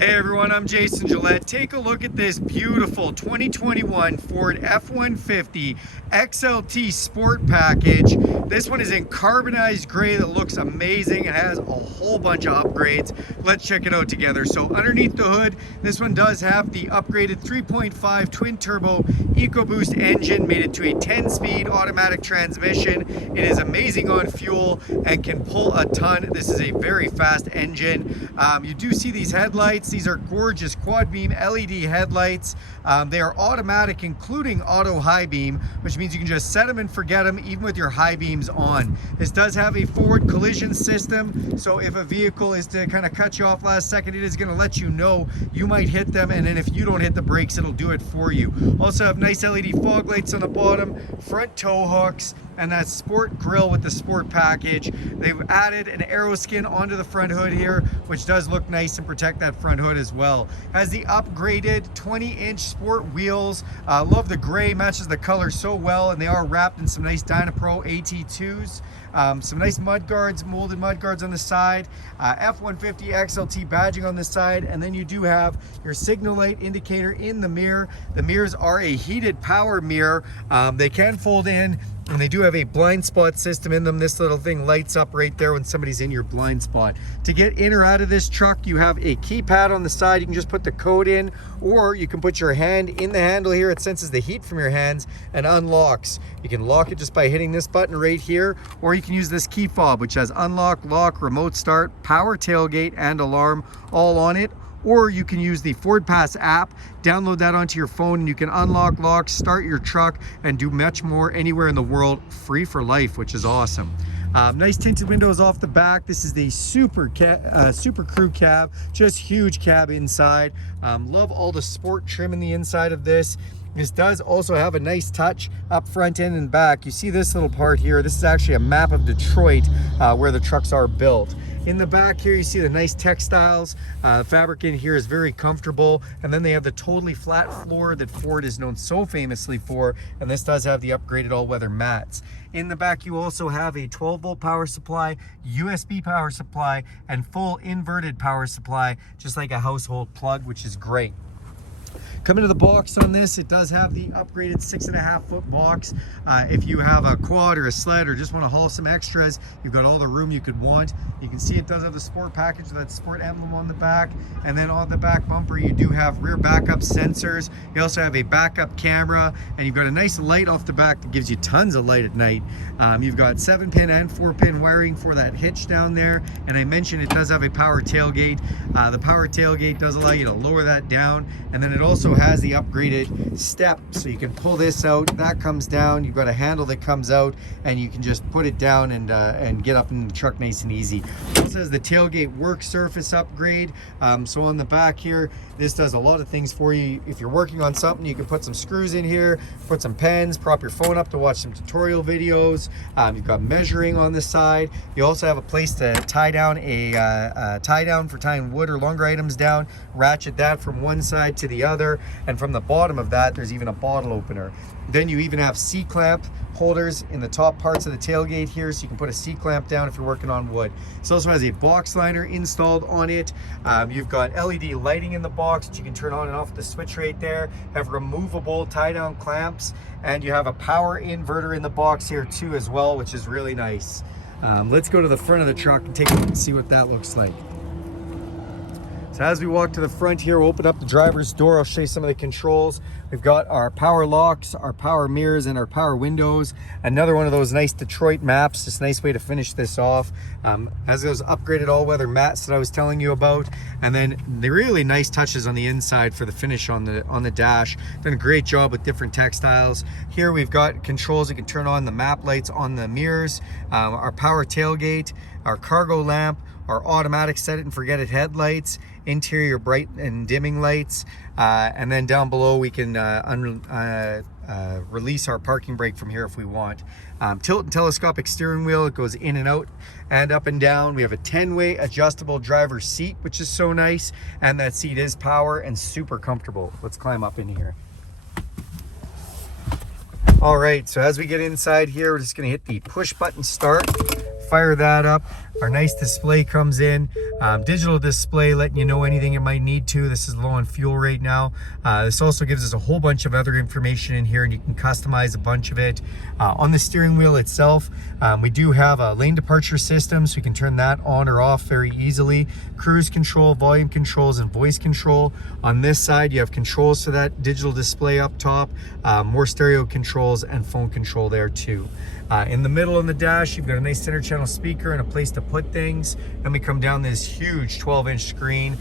Hey everyone, I'm Jason Gillette. Take a look at this beautiful 2021 Ford F-150 XLT Sport Package. This one is in carbonized gray that looks amazing. It has a whole bunch of upgrades. Let's check it out together. So underneath the hood, this one does have the upgraded 3.5 twin turbo EcoBoost engine, made it to a 10-speed automatic transmission. It is amazing on fuel and can pull a ton. This is a very fast engine. You do see these headlights. These are gorgeous quad beam LED headlights. They are automatic, including auto high beam, which means you can just set them and forget them even with your high beams on. This does have a forward collision system, so if a vehicle is to kind of cut you off last second, it is going to let you know you might hit them, and then if you don't hit the brakes, it'll do it for you. Also have nice LED fog lights on the bottom, front tow hooks, and that sport grille with the sport package. They've added an aero skin onto the front hood here, which does look nice and protect that front hood as well. Has the upgraded 20-inch sport wheels. Love the gray, matches the color so well, and they are wrapped in some nice Dynapro AT2s. Some nice mud guards, molded mud guards on the side, F-150 XLT badging on the side, and then you do have your signal light indicator in the mirror. The mirrors are a heated power mirror. They can fold in, and they do have a blind spot system in them. This little thing lights up right there when somebody's in your blind spot. To get in or out of this truck, you have a keypad on the side. You can just put the code in, or you can put your hand in the handle here. It senses the heat from your hands and unlocks. You can lock it just by hitting this button right here, or you can use this key fob, which has unlock, lock, remote start, power tailgate, and alarm all on it. Or you can use the Ford Pass app, download that onto your phone, and you can unlock, lock, start your truck, and do much more anywhere in the world, free for life, which is awesome. Nice tinted windows off the back. This is the super crew cab, just huge cab inside. Love all the sport trim in the inside of this. This does also have a nice touch up front end and back. You see this little part here. This is actually a map of Detroit where the trucks are built. In the back here, you see the nice textiles. Fabric in here is very comfortable. And then they have the totally flat floor that Ford is known so famously for. And this does have the upgraded all-weather mats. In the back, you also have a 12-volt power supply, USB power supply, and full inverted power supply, just like a household plug, which is great. Coming to the box on this, it does have the upgraded 6.5-foot box. If you have a quad or a sled or just want to haul some extras, you've got all the room you could want. You can see it does have the sport package with that sport emblem on the back. And then on the back bumper, you do have rear backup sensors. You also have a backup camera, and you've got a nice light off the back that gives you tons of light at night. You've got 7-pin and 4-pin wiring for that hitch down there. And I mentioned it does have a power tailgate. The power tailgate does allow you to lower that down. And then it also has the upgraded step, so you can pull this out, that comes down, you've got a handle that comes out, and you can just put it down and get up in the truck nice and easy. It also has the tailgate work surface upgrade. So on the back here, this does a lot of things for you. If you're working on something, you can put some screws in here, put some pens, prop your phone up to watch some tutorial videos. You've got measuring on the side. You also have a place to tie down a tie down for tying wood or longer items down, ratchet that from one side to the other, and from the bottom of that, there's even a bottle opener. Then you even have C-clamp holders in the top parts of the tailgate here, so you can put a C-clamp down if you're working on wood. This also has a box liner installed on it. You've got LED lighting in the box that you can turn on and off with the switch right there. Have removable tie-down clamps, and you have a power inverter in the box here too as well, which is really nice. Let's go to the front of the truck and take a look and see what that looks like. So as we walk to the front here, we'll open up the driver's door. I'll show you some of the controls. We've got our power locks, our power mirrors, and our power windows. Another one of those nice Detroit maps. Just a nice way to finish this off. Has those upgraded all-weather mats that I was telling you about. And then the really nice touches on the inside for the finish on the dash. Done a great job with different textiles. Here we've got controls. You can turn on the map lights on the mirrors, our power tailgate, our cargo lamp, our automatic set it and forget it headlights, interior bright and dimming lights, and then down below we can release our parking brake from here if we want. Tilt and telescopic steering wheel, it goes in and out and up and down. We have a 10-way adjustable driver's seat, which is so nice, and that seat is power and super comfortable. Let's climb up in here. All right, so as we get inside here, we're just gonna hit the push button start. fire that up, our nice display comes in. Digital display letting you know anything it might need to. This is low on fuel right now. This also gives us a whole bunch of other information in here, and you can customize a bunch of it. On the steering wheel itself, we do have a lane departure system, so you can turn that on or off very easily. Cruise control, volume controls, and voice control. On this side, you have controls for that digital display up top, more stereo controls and phone control there too. In the middle on the dash, you've got a nice center channel speaker and a place to put things. Then we come down this huge 12-inch screen,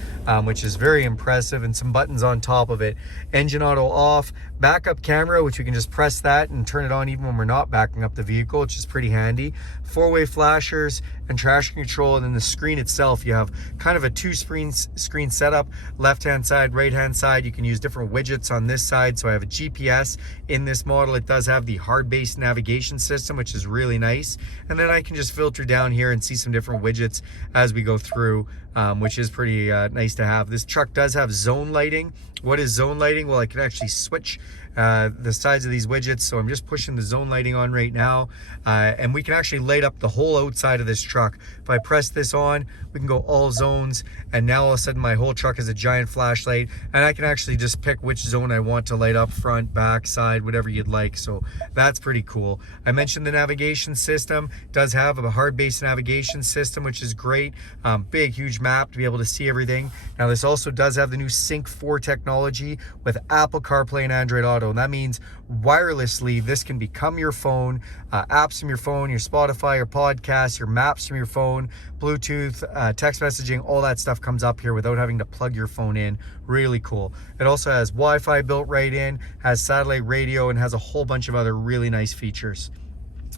which is very impressive, and some buttons on top of it. Engine auto off, backup camera, which we can just press that and turn it on even when we're not backing up the vehicle, which is pretty handy. Four-way flashers and traction control, and then the screen itself, you have kind of a two-screen setup, left-hand side, right-hand side. You can use different widgets on this side. So I have a GPS in this model. It does have the hard-based navigation system, which is really nice. And then I can just filter down here and see some different widgets as we go through, which is pretty nice to have. This truck does have zone lighting. What is zone lighting? Well, I can actually switch the sides of these widgets. So I'm just pushing the zone lighting on right now, and we can actually light up the whole outside of this truck. If I press this on, we can go all zones, and now all of a sudden my whole truck is a giant flashlight, and I can actually just pick which zone I want to light up, front, back, side, whatever you'd like. So that's pretty cool. I mentioned the navigation system. It does have a hard-based navigation system, which is great. Big, huge map to be able to see everything. Now this also does have the new Sync 4 technology with Apple CarPlay and Android Auto. And that means wirelessly, this can become your phone, apps from your phone, your Spotify, your podcasts, your maps from your phone, Bluetooth, text messaging, all that stuff comes up here without having to plug your phone in. Really cool. It also has Wi-Fi built right in, has satellite radio, and has a whole bunch of other really nice features.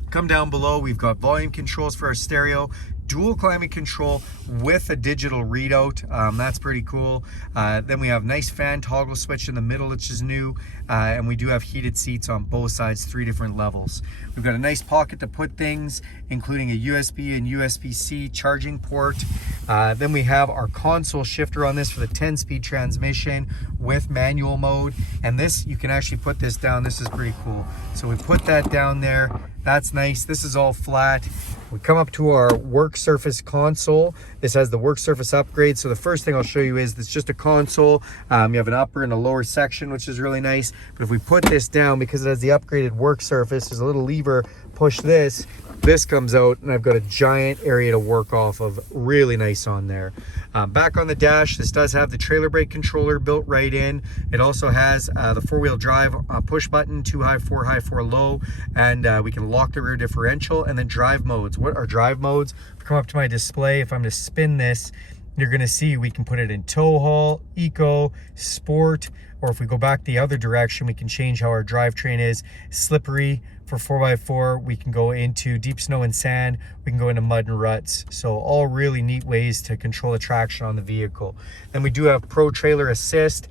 Come down below, we've got volume controls for our stereo, dual climate control with a digital readout. That's pretty cool. Then we have nice fan toggle switch in the middle, which is new. And we do have heated seats on both sides, 3 different levels. We've got a nice pocket to put things, including a USB and USB-C charging port. Then we have our console shifter on this for the 10-speed transmission with manual mode. And this, you can actually put this down. This is pretty cool. So we put that down there. That's nice. This is all flat. We come up to our work surface console. This has the work surface upgrade. So the first thing I'll show you is it's just a console. You have an upper and a lower section, which is really nice. But if we put this down, because it has the upgraded work surface, there's a little lever, push this comes out, and I've got a giant area to work off of. Really nice on there. Back on the dash, this does have the trailer brake controller built right in. It also has the 4-wheel drive push button, 2 high, 4 high, 4 low, and we can lock the rear differential. And then drive modes. What are drive modes? If I come up to my display, if I'm to spin this, you're going to see we can put it in tow haul, eco, sport, or if we go back the other direction, we can change how our drivetrain is. Slippery for 4x4, we can go into deep snow and sand, we can go into mud and ruts. So all really neat ways to control the traction on the vehicle. Then we do have Pro Trailer Assist.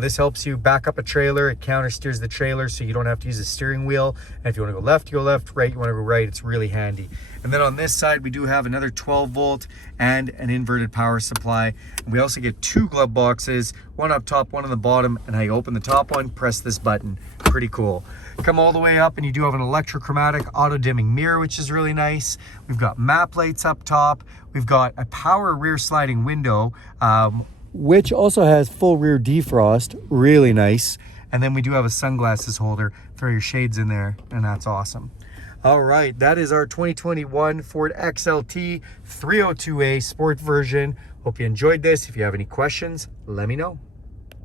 This helps you back up a trailer. It counter steers the trailer so you don't have to use the steering wheel. And if you want to go left, you go left, right, you want to go right. It's really handy. And then on this side, we do have another 12-volt and an inverted power supply. And we also get 2 glove boxes, one up top, one on the bottom. And how you open the top one, press this button. Pretty cool. Come all the way up, and you do have an electrochromatic auto-dimming mirror, which is really nice. We've got map lights up top. We've got a power rear sliding window, which also has full rear defrost. Really nice. And then we do have a sunglasses holder. Throw your shades in there, and that's awesome. All right, that is our 2021 Ford XLT 302A Sport version. Hope you enjoyed this. If you have any questions, let me know.